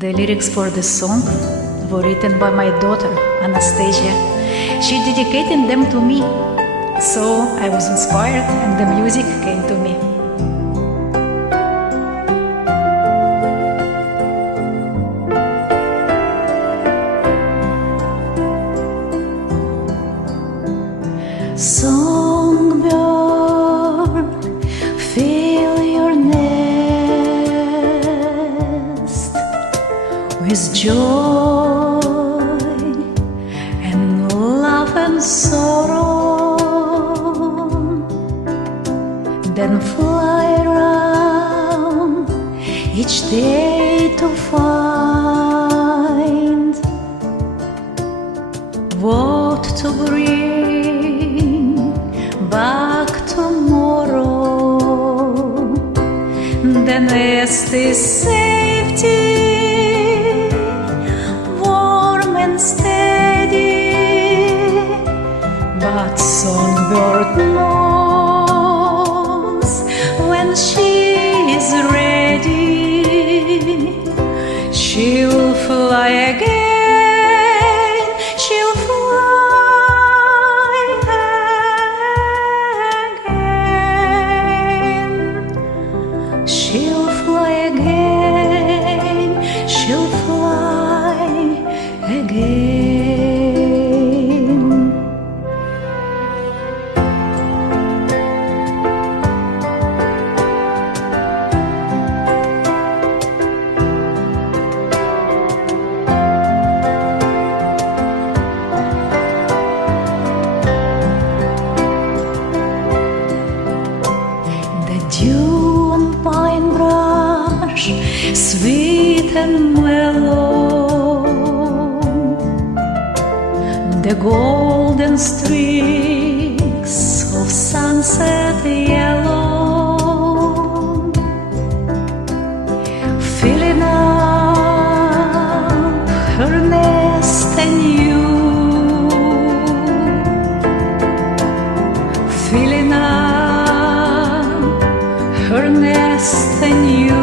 The lyrics for this song were written by my daughter, Anastasia. She dedicated them to me, so I was inspired and the music came to me. Songbird, fill your nest with joy and love and sorrow, then fly around each day to find what to bring back tomorrow. The nest is safety, warm and steady, but Songbird knows when she is ready, she'll fly again. She'll fly again. She'll fly again. She'll fly again. Dew on pine brush, sweet and mellow, the golden streaks of sunset yellow, filling up her nest anew, filling up her nest anew.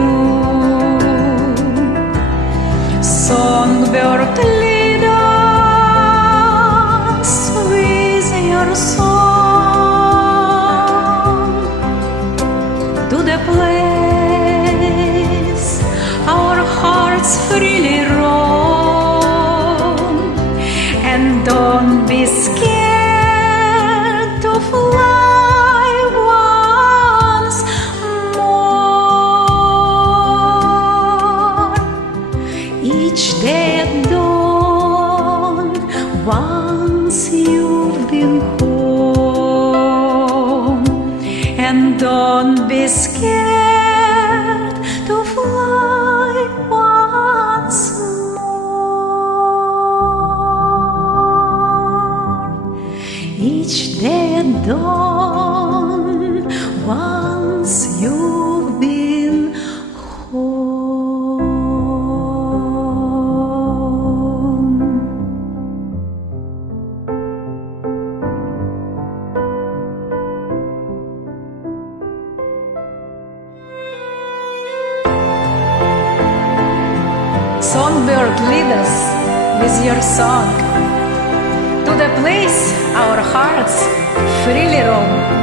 Songbird, lead us with your song to the place our hearts freely roam, and don't be scared to fly. Each day at dawn, once you've been home, and don't be scared to fly once more. Each day at dawn, once you've been home. Songbird, lead us with your song to the place our hearts freely roam.